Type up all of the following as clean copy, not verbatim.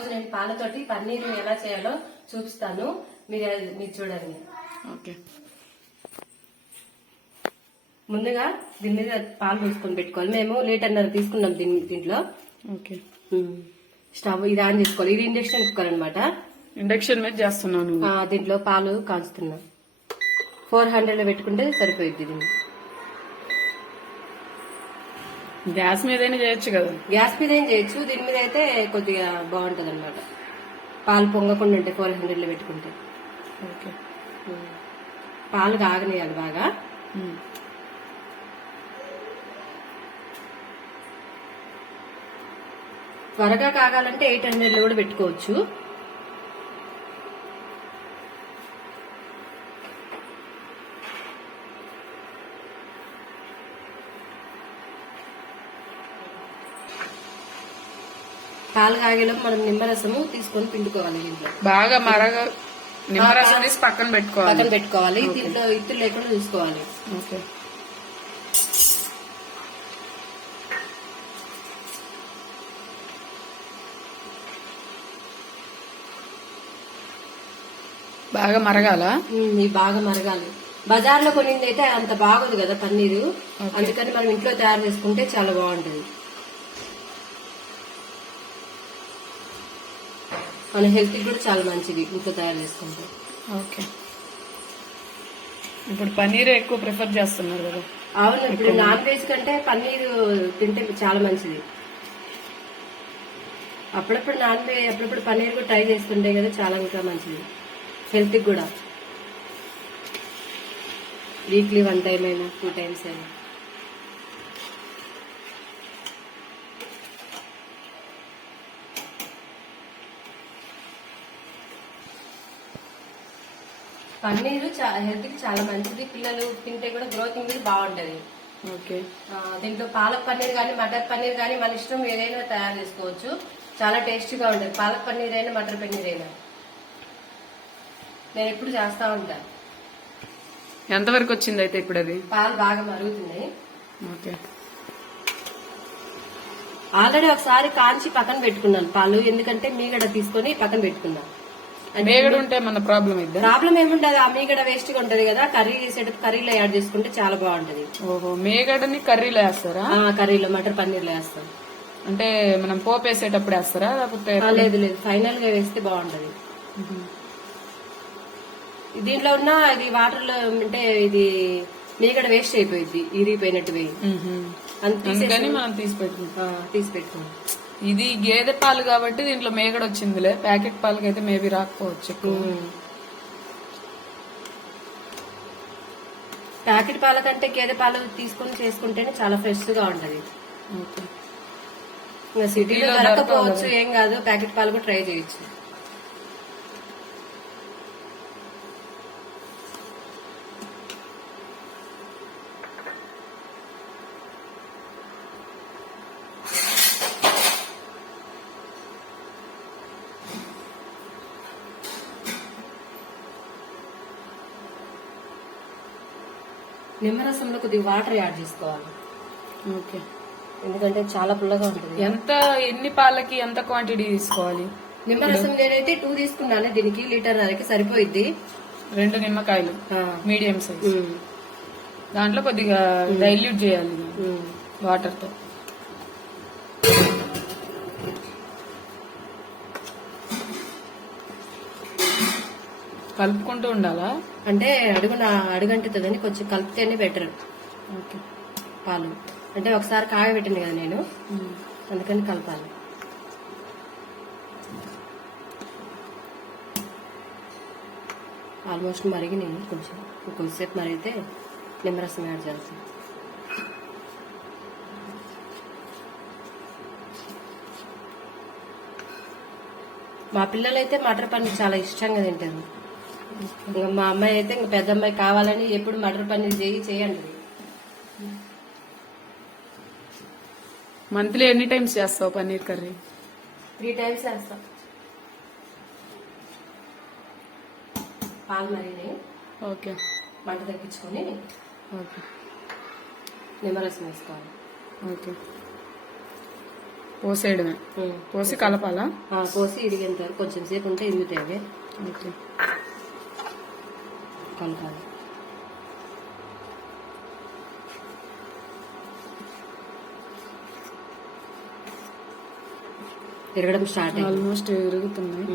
రోజు నేను పాలతోటి పన్నీర్ ఎలా చేయాలో చూపిస్తాను, మీరు చూడండి. ఓకే. ముందుగా దీని మీద పాలు పోసుకొని పెట్టుకోవాలి. మేము 1.5 లీటర్ తీసుకున్నాం దీంట్లో. ఓకే. స్టవ్ ఇది ఆన్ చేసుకోవాలి. ఇది ఇండక్షన్ కుక్కర్ అనమాట. ఇండక్షన్ మీద చేస్తున్నాను. దీంట్లో పాలు కాంచుతున్నా. 400 పెట్టుకుంటే సరిపోయింది. దీన్ని గ్యాస్ మీదైనా చేయొచ్చు కదా? గ్యాస్ మీద ఏం చేయొచ్చు, దీని మీద అయితే కొద్దిగా బాగుంటది అనమాట. పాలు పొంగకుండా ఉంటాయి 400 పెట్టుకుంటే. ఓకే. పాలు కాగనేయాలి బాగా. త్వరగా కాగాలంటే 800 కూడా పెట్టుకోవచ్చు. పాలు కాగేలోపు మనం నిమ్మరసము తీసుకొని పిండుకోవాలి. దీంట్లో బాగా నిమ్మరసం తీసి పక్కన పెట్టుకోవాలి. దీంట్లో ఇత్తులు లేకుండా చూసుకోవాలి. ఓకే. బాగా మరగాల? బాగా మరగాలి. బజార్లో కొనింది అయితే అంత బాగోదు కదా పన్నీరు, అందుకని మనం ఇంట్లో తయారు చేసుకుంటే చాలా బాగుంటది. మన హెల్త్ కూడా చాలా మంచిది ఇంట్లో తయారు చేసుకుంటే. ఓకే. ఇప్పుడు పన్నీర్ ఎక్కువ ప్రిఫర్ చేస్తున్నారు కదా? అవును, ఇప్పుడు నాన్ వెజ్ కంటే పన్నీరు తింటే చాలా మంచిది. అప్పుడప్పుడు పన్నీర్ కూడా ట్రై చేస్తుంటే కదా చాలా ఇంకా మంచిది హెల్త్ కూడా. వీక్లీ 1 టైం అయినా 2 టైమ్స్ అయినా. పన్నీరు హెల్త్ కి చాలా మంచిది. పిల్లలు తింటే కూడా గ్రోతింగ్ కూడా బాగుంటది. ఓకే. దీంట్లో పాలక్ పన్నీర్ గానీ మటర్ పన్నీర్ గానీ మన ఇష్టం ఏదైనా తయారు చేసుకోవచ్చు. చాలా టేస్టీగా ఉంటది. పాలక్ పన్నీర్ అయినా మటర్ పన్నీర్ అయినా నేను ఎప్పుడు చేస్తా ఉంటాను. ఎంతవరకు వచ్చింది అయితే ఇప్పుడు? అది పాలు బాగా మరుగుతున్నాయి. ఓకే. ఆల్రెడీ ఒకసారి కాంచి పక్కన పెట్టుకున్నాను పాలు, ఎందుకంటే మీగడ తీసుకొని పక్కన పెట్టుకున్నాను. మీగడ ఉంటే మన ప్రాబ్లం ఏముంటది, ఆ మీగడ వేస్ట్ గా ఉంటది కదా, కర్రీ చేసేటప్పుడు కర్రీలో యాడ్ చేసుకుంటే చాలా బాగుంటది. ఓహో, మీగడని కర్రీలో వేస్తారా? కర్రీలో మటర్ పన్నీర్లో వేస్తాం. అంటే మనం పోపు వేసేటప్పుడు వేస్తారా లేకపోతే? లేదు, ఫైనల్ గా వేస్తే బాగుంటది. దీంట్లో ఉన్న ఇది వాటర్ లో అంటే ఇది మీగడ వేస్ట్ అయిపోయింది, ఇరిగిపోయినట్టు పోయి, అందుకని మనం తీసి పెట్టుకున్నాం. ఇది గేదె పాలు కాబట్టి దీంట్లో మేగడ వచ్చిందిలే. ప్యాకెట్ పాలకి అయితే మేబీ రాకపోవచ్చు. ప్యాకెట్ పాల కంటే గేదె పాలు తీసుకుని చేసుకుంటేనే చాలా ఫ్రెష్ గా ఉంటది. సిటీలో దొరకపోవచ్చు, ఏం కాదు, ప్యాకెట్ పాలు కూడా ట్రై చేయొచ్చు. నిమ్మరసంలో కొద్దిగా వాటర్ యాడ్ చేసుకోవాలి. ఓకే. ఎందుకంటే చాలా పుల్లగా ఉంటుంది. ఎన్ని పాలకి ఎంత క్వాంటిటీ తీసుకోవాలి? నిమ్మరసం నేనైతే 2 తీసుకున్నాను. దీనికి 1.5 లీటర్ సరిపోయిద్ది. 2 నిమ్మకాయలు మీడియం సైజ్. దాంట్లో కొద్దిగా డైల్యూట్ చేయాలి వాటర్ తో. కలుపుకుంటూ ఉండాలా? అంటే అడుగంటుతుందని కొంచెం కలిపితేనే బెటర్. ఓకే. పాలు అంటే ఒకసారి కాగబెట్టింది కదా నేను, అందుకని కలపాలి. ఆల్మోస్ట్ మరిగినాయి. కొంచెంసేపు మరిగితే నిమ్మరసం యాడ్ చేస్తాం. మా పిల్లలైతే మటర్ పన్నీర్ చాలా ఇష్టంగా తింటారు. ఇంకా మా అమ్మాయి అయితే ఇంకా పెద్ద అమ్మాయి కావాలని ఎప్పుడు మటర్ పన్నీర్ చేయండి. మంత్లీ ఎన్ని టైమ్స్ చేస్తావు పన్నీర్ కర్రీ? 3 టైమ్స్ చేస్తాం. పాలు మరిగినాయి. ఓకే. మంట తగ్గించుకొని ఓకే. నిమ్మరసం వేసుకోవాలి. ఓకే. పోసేయడమే. పోసి కలపాలా? పోసి ఇరిగేంత వరకు కొంచెం సేపు ఉంటే ఇరుగుతాయి అవి. ఓకే. కలపాలి. ఇరగడం స్టార్ట్ అయింది. ఆల్మోస్ట్ ఇరుగుతున్నాయి.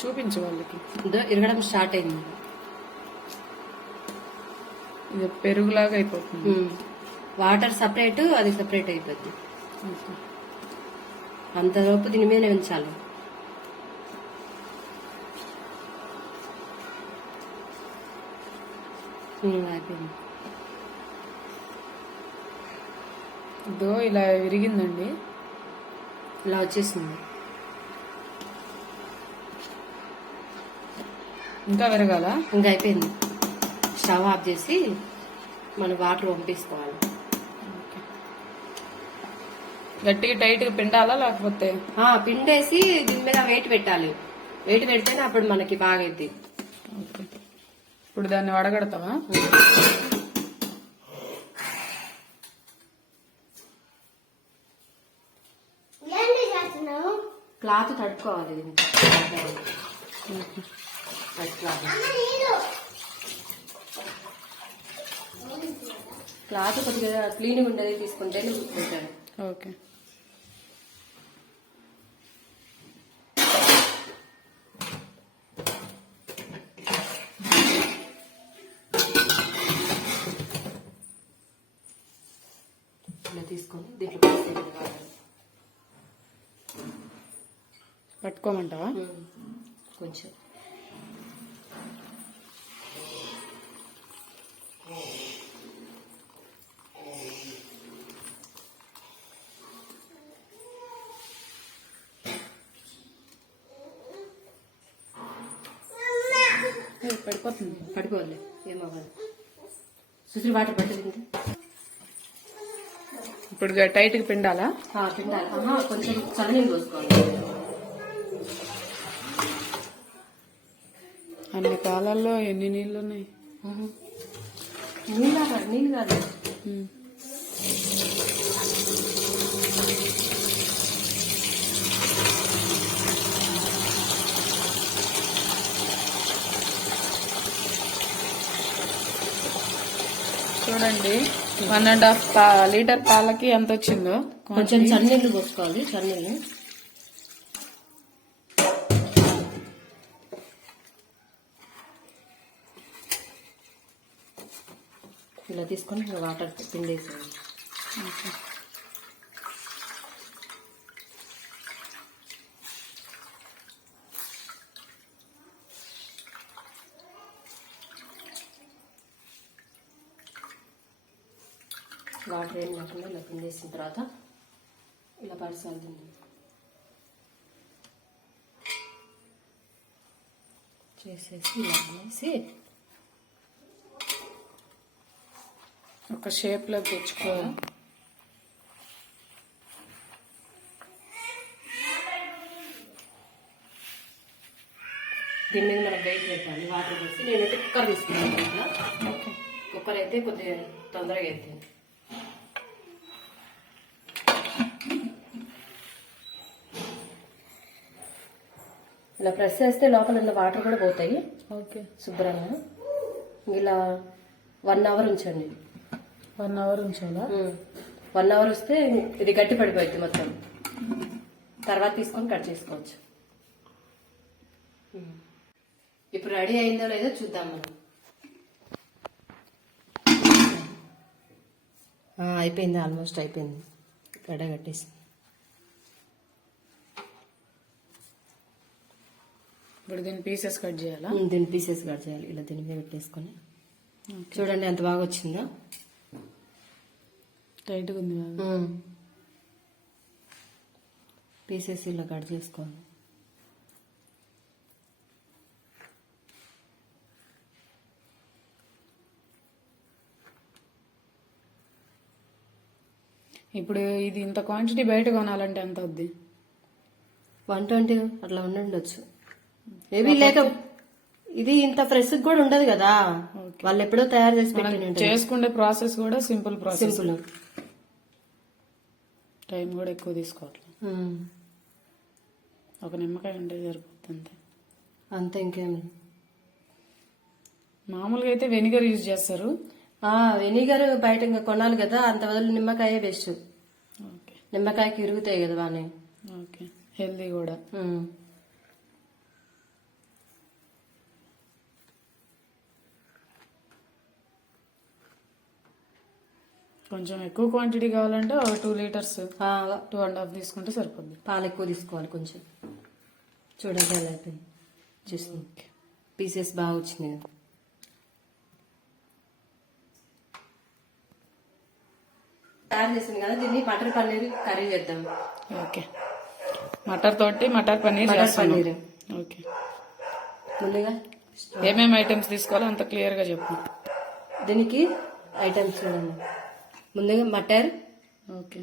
చూపించు వాళ్ళకి. ఇరగడం స్టార్ట్ అయింది. ఇది పెరుగులాగా అయిపోతుంది. వాటర్ సపరేట్, అది సపరేట్ అయిపోద్ది. అంతలోపు దీని మీద ఉంచాలి. అయిపోయింది. ఇదో ఇలా విరిగిందండి. ఇలా వచ్చేసింది. ఇంకా విరగాల? ఇంకా అయిపోయింది. స్టవ్ ఆఫ్ చేసి మనం వాటర్ పంపించుకోవాలి. గట్టిగా టైట్ గా పిండాలా లేకపోతే? పిండేసి దీని మీద వెయిట్ పెట్టాలి. వెయిట్ పెడితేనే అప్పుడు మనకి బాగా అయింది. ఇప్పుడు దాన్ని వడగడతావా? క్లాత్ తడుకోవాలి. క్లాత్ కొద్దిగా క్లీన్ ఉండేది తీసుకుంటే ఉంటారు. ఓకే. ఇలా తీసుకొని దీంట్లో పట్టుకోమంటావా? కొంచెం పడిపోతుంది. పడిపోవాలి. ఏమవ్వాలి. సుశ్రీ వాటర్ పట్టింది. ఇప్పుడు టైట్ గా పిండాలా? పిండాలి. కొంచెం చల్లనీళ్ళు పోసుకోవాలి. అన్ని కాలాల్లో ఎన్ని నీళ్లు ఉన్నాయి? నీళ్ళు కాదు. చూడండి 1.5 లీటర్ పాలకి ఎంత వచ్చిందో. కొంచెం చన్నీళ్ళు పోసుకోవాలి. చన్నీళ్ళు ఇలా తీసుకొని వాటర్ పిండేసేయాలి. వాటర్ ఏం లేకుండా ఇలా పిండేసిన తర్వాత ఇలా పరిసాలి. చేసేసి ఇలా అనేసి ఒక షేప్ లో తెచ్చుకోవాలి. దీని మీద మనం వెయిట్ పెట్టాలి. వాటర్ వేసి నేనైతే కుక్కర్ తీసుకున్నాను. ఇట్లా కుక్కర్ అయితే కొద్దిగా తొందరగా అవుతుంది. ఇలా ప్రెస్ చేస్తే లోపల ఉన్న వాటర్ కూడా పోతాయి. ఓకే. శుభ్రంగా ఇలా 1 అవర్ ఉంచండి. 1 అవర్ ఉంచాలా? 1 అవర్ వస్తే ఇది గట్టి పడిపోయింది మొత్తం. తర్వాత తీసుకొని కట్ చేసుకోవచ్చు. ఇప్పుడు రెడీ అయిందో లేదో చూద్దాం మనం. అయిపోయింది. ఆల్మోస్ట్ అయిపోయింది. గడ్డ కట్టేసి ఇప్పుడు దీన్ని పీసెస్ కట్ చేయాలా? దీన్ని పీసెస్ కట్ చేయాలి. ఇలా దీని మీద పెట్టేసుకొని చూడండి ఎంత బాగా వచ్చిందో. టైట్ గా ఉంది. పీసెస్ ఇలా కట్ చేసుకోవాలి. ఇప్పుడు ఇది ఇంత క్వాంటిటీ బయట కొనాలంటే ఎంత అవుద్ది? 120 అట్లా ఉండొచ్చు. మేబీ లేక ఇది ఇంత ఫ్రెష్ కూడా ఉండదు కదా. వాళ్ళు ఎప్పుడో తయారు చేసి చేసుకునే ప్రాసెస్ కూడా సింపుల్ ప్రాసెస్. సింపుల్. టైం కూడా ఎక్కువ తీసుకోవాలి. ఒక నిమ్మకాయ ఉంటే సరిపోతుంది అంతే, ఇంకేమి. మామూలుగా అయితే వెనిగర్ యూజ్ చేస్తారు. వెనిగర్ బయట ఇంకా కొనాలి కదా, అంత బదులు నిమ్మకాయ బెస్ట్. ఓకే, నిమ్మకాయకి ఇరుగుతాయి కదా బాగానే. ఓకే, హెల్దీ కూడా. కొంచెం ఎక్కువ క్వాంటిటీ కావాలంటే ఒక 2 లీటర్స్ 2.5 తీసుకుంటే సరిపోద్ది. పాలు ఎక్కువ తీసుకోవాలి కొంచెం. చూడండి ఎలా అయిపోయింది, చూసింది పీసెస్ బాగా వచ్చింది కదా. తయారు చేసింది కదా, దీన్ని మటర్ పన్నీర్ కర్రీ చేద్దాం. ఓకే, మటర్ తోటి మటర్ పన్నీర్ చేస్తున్నాం. పన్నీర్ ఓకే, ముందుగా ఏమేమి ఐటమ్స్ తీసుకోవాలో అంత క్లియర్ గా చెప్పు. దీనికి ఐటమ్స్ చూడండి. ముందుగా మటర్, ఓకే,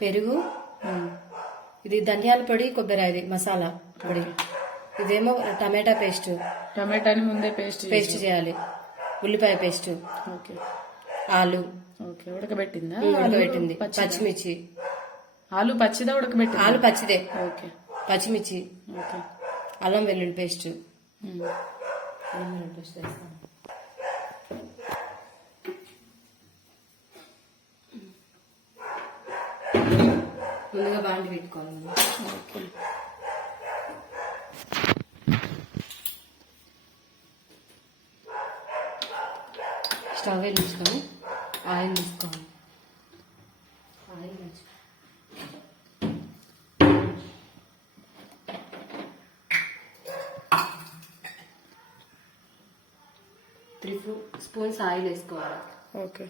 పెరుగు, ఇది ధనియాల పొడి, కొబ్బరి అది మసాలా పొడి, ఇదేమో టమాటా పేస్ట్. టమాటాని ముందే పేస్ట్ చేయాలి. ఉల్లిపాయ పేస్ట్, ఓకే, ఆలు, ఓకే, ఉడకబెట్టిందా? ఉడకబెట్టింది, పచ్చిమిర్చి. ఆలు పచ్చిదా ఉడకబెట్టిందా? ఆలు పచ్చిదే. ఓకే, పచ్చిమిర్చి, ఓకే, అల్లం వెల్లుల్లి పేస్ట్. ముందుగా బాండి పెట్టుకోవాలి మనం. ఓకే, స్టవ్ వెలిగించుకొని ఆయిల్ తీసుకోవాలి. ఆయిల్ మంచి 3 స్పూన్స్ ఆయిల్ వేసుకోవాలి. ఓకే,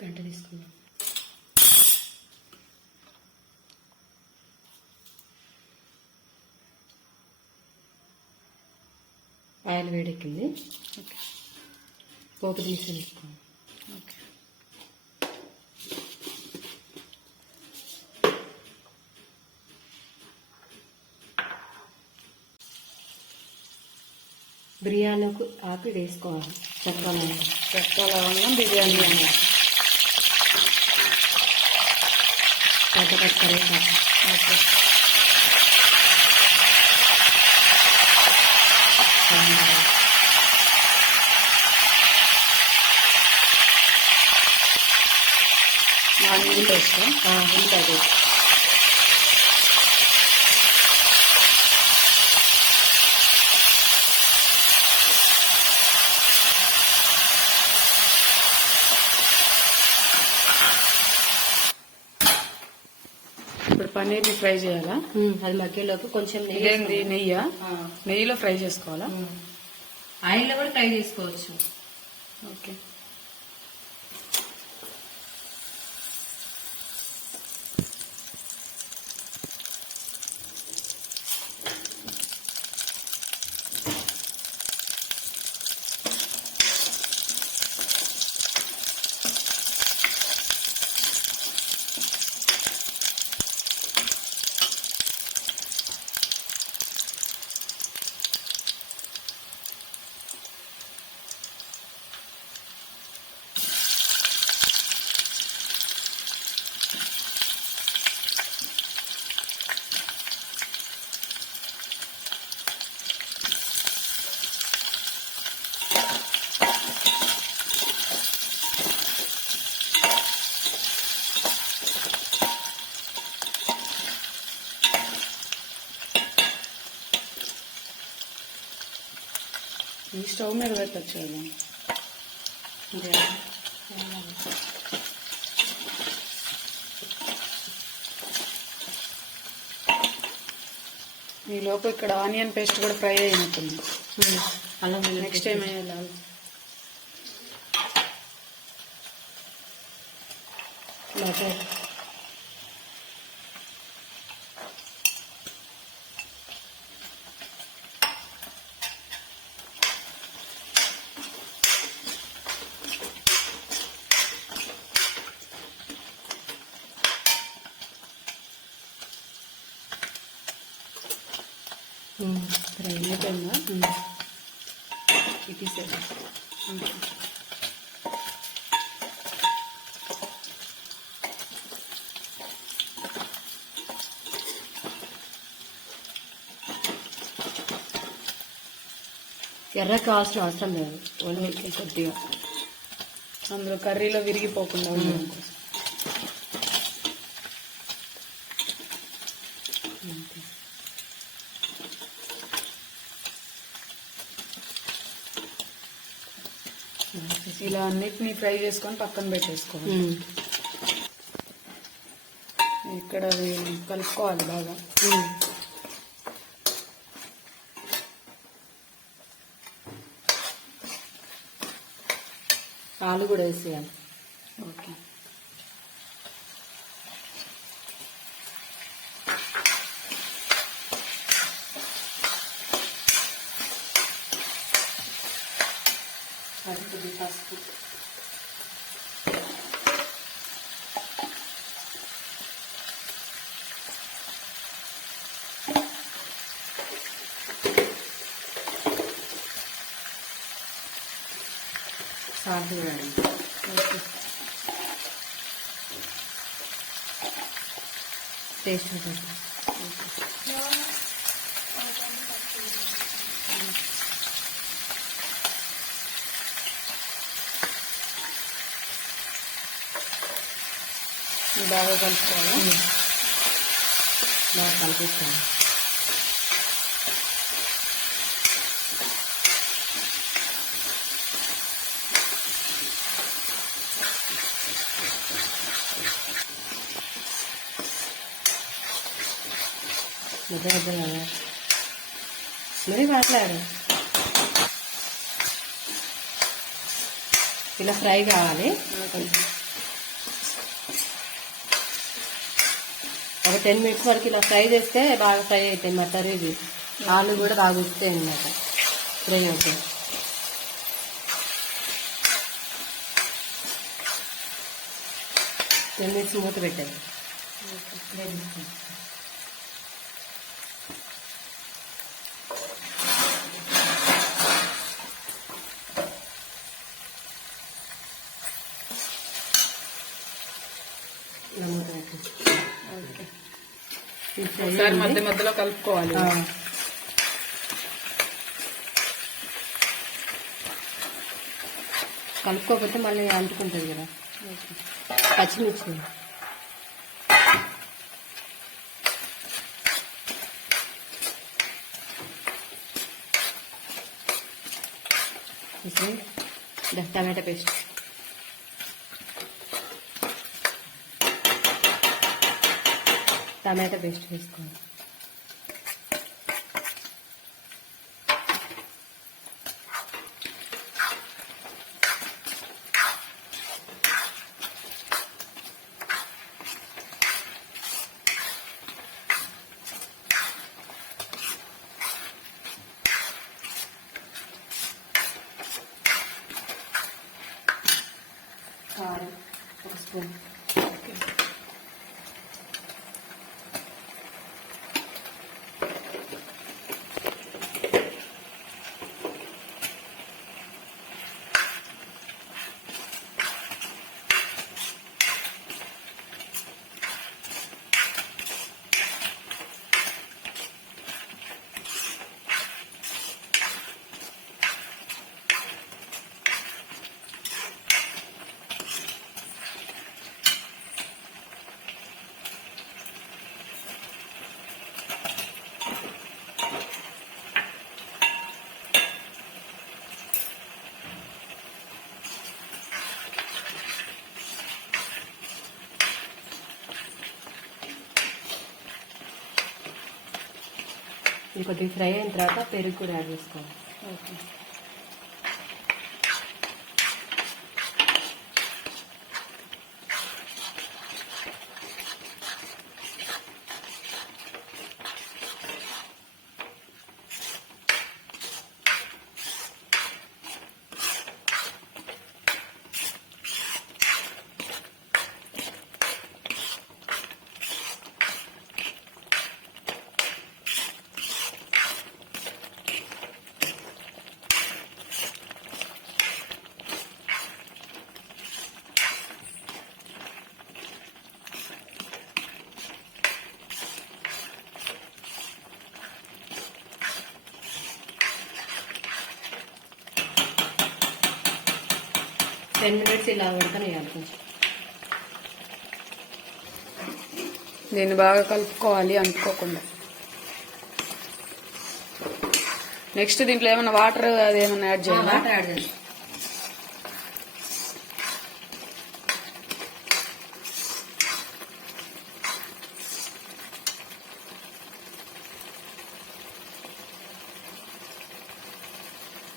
గంట తీసుకుందాం. ఆయిల్ వేడెక్కింది. ఓకే, పోపు తీసి వేసుకోండి. ఓకే, బిర్యానీ ఆకు వేసుకోవాలి. చెక్క లవంగం బిర్యానీ అన్న. Okay, onion paste. ఉంటుంది. ఇప్పుడు పన్నీర్ని ఫ్రై చేయాలా? అది మధ్యలోకి కొంచెం ఇదేంది నెయ్యి? నెయ్యిలో ఫ్రై చేసుకోవాలా? ఆయిల్లో కూడా ఫ్రై చేసుకోవచ్చు. ఓకే, ఈ స్టవ్ మీద పెట్టచ్చు కదా. ఈ లోపు ఇక్కడ ఆనియన్ పేస్ట్ కూడా ఫ్రై అయినట్టుంది. అలా నెక్స్ట్ టైం వేయాలి. మటర్ ఫ్రై అయిపోయిందా? ఇటీసేది. ఎర్ర కావాల్సిన అవసరం లేదు, ఓన్లీ కొద్దిగా అందులో కర్రీలో విరిగిపోకుండా ఉండడం కోసం. ఇలా అన్నిటిని ఫ్రై చేసుకొని పక్కన పెట్టేసుకోవాలి. ఇక్కడ అవి కలుపుకోవాలి బాగా. ఆలు కూడా వేసేయాలి. ఓకే. పసుపు, సాల్ట్ వేయాలి. టేస్ట్ ఉంటుంది. బాగా కలుపుకోవాలి. బాగా కలిపిస్తాను. ముద్ద ముద్ద కదా మరి మాట్లాడు. ఇలా ఫ్రై కావాలి. ఒక 10 minutes వరకు ఇలా ఫ్రై చేస్తే బాగా ఫ్రై అవుతాయి మటర్. ఇది ఆలు కూడా బాగా ఉక్కుతాయి అన్నమాట, ఫ్రై అవుతాయి. టెన్ మినిట్స్ మూత పెట్టాలి. ఇలా మూత పెట్టాలి. ఒకసారి మధ్య మధ్యలో కలుపుకోవాలి. కలుపుకోకపోతే మళ్ళీ అంటుకుంటుంది కదా. పచ్చిమిర్చి టమాటా పేస్ట్, టమాటా పేస్ట్ వేసుకోవాలి. కారం 1 స్పూన్. ఇది కొద్దిగా ఫ్రై అయిన తర్వాత పెరుగు కూడా యాడ్ చేసుకోవాలి. ఓకే. 10 మినిట్స్ ఇలా ఉడకనియాలి కొంచెం. దీన్ని బాగా కలుపుకోవాలి అంటుకోకుండా. నెక్స్ట్ దీంట్లో ఏమైనా వాటర్ అది ఏమైనా యాడ్ చేయాలి? వాటర్ యాడ్ చేయాలి.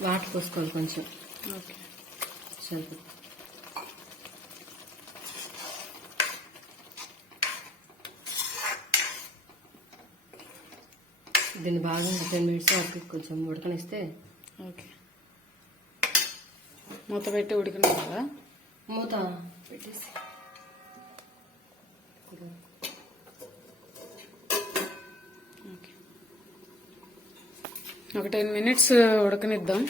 వాటర్ పోసుకోవాలి కొంచెం. ఓకే. సరే, దీన్ని బాగా 10 మినిట్స్ వరకు కొంచెం ఉడకనిస్తే. ఓకే. మూత పెట్టి ఉడికినాక మూత పెట్టేసి ఓకే ఒక 10 మినిట్స్ ఉడకనిద్దాం.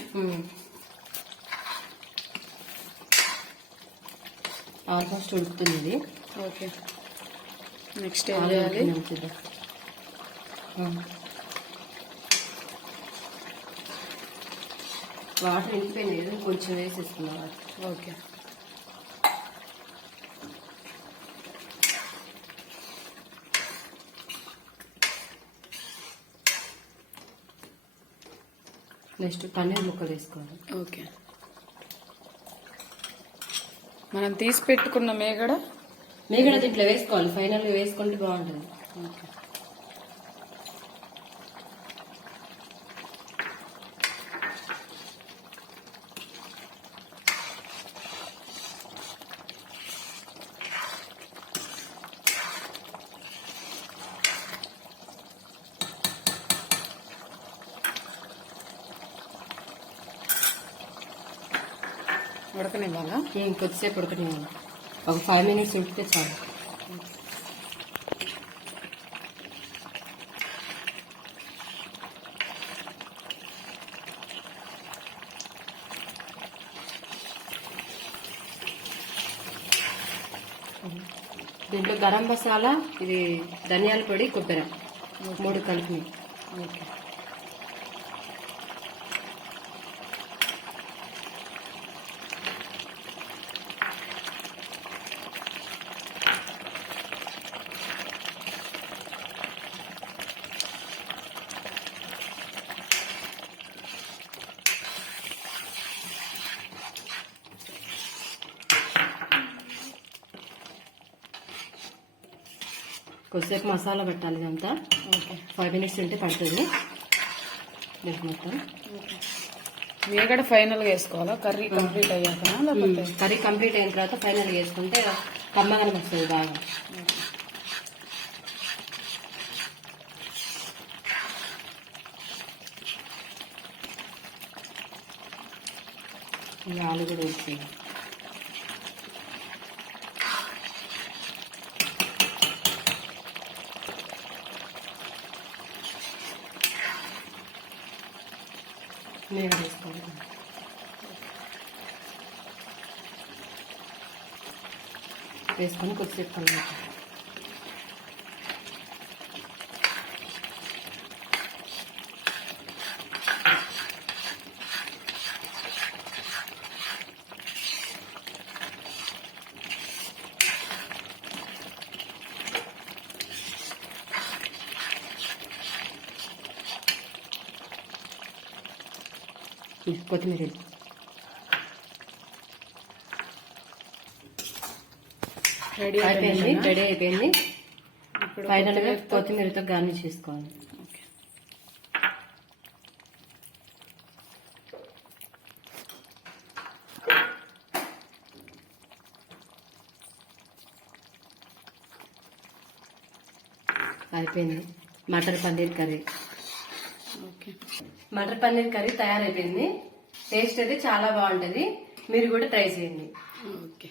ఆల్మోస్ట్ ఉడుకుతుంది ఇది. ఓకే. నెక్స్ట్ ఏం చేయాలి? వాటర్ ఇంకిపోయింది, కొంచెం వేసేసుకున్నాం. ఓకే. నెక్స్ట్ పన్నీర్ ముక్కలు వేసుకోవాలి. ఓకే. మనం తీసి పెట్టుకున్న మేగడ దీంట్లో వేసుకోవాలి. ఫైనల్గా వేసుకుంటే బాగుంటుంది. ఓకే. ఉడకనివ్వాలా? కొద్దిసేపు ఉడకనివ్వాలి. ఒక 5 మినిట్స్ ఉడికితే చాలు. దీంట్లో గరం మసాలా, ఇది ధనియాల పొడి, కొబ్బరి 3 కలిపి. ఓకే. కొద్దిసేపు మసాలా పెట్టాలి ఇదంతా. ఓకే. 5 మినిట్స్ ఉంటే పడుతుంది దీనికి మొత్తం. మేగడ ఫైనల్గా వేసుకోవాలా? కర్రీ కంప్లీట్ అయ్యాక? లేకపోతే కర్రీ కంప్లీట్ అయిన తర్వాత ఫైనల్గా వేసుకుంటే కమ్మగానే వస్తుంది బాగా. ఈ ఆలు కూడా వేసి మేగడ వేసుకోవాలి. వేసుకొని కొద్దిసేపు కలవాలి. కొత్తిమీర రెడీ అయిపోయింది. ఇప్పుడు ఫైనల్గా కొత్తిమీరతో గార్నిష్ చేసుకోవాలి. ఓకే. అయిపోయింది matar paneer curry. Okay. Matar paneer curry తయారైపోయింది. టేస్ట్ అయితే చాలా బాగుంటది. మీరు కూడా ట్రై చేయండి. ఓకే.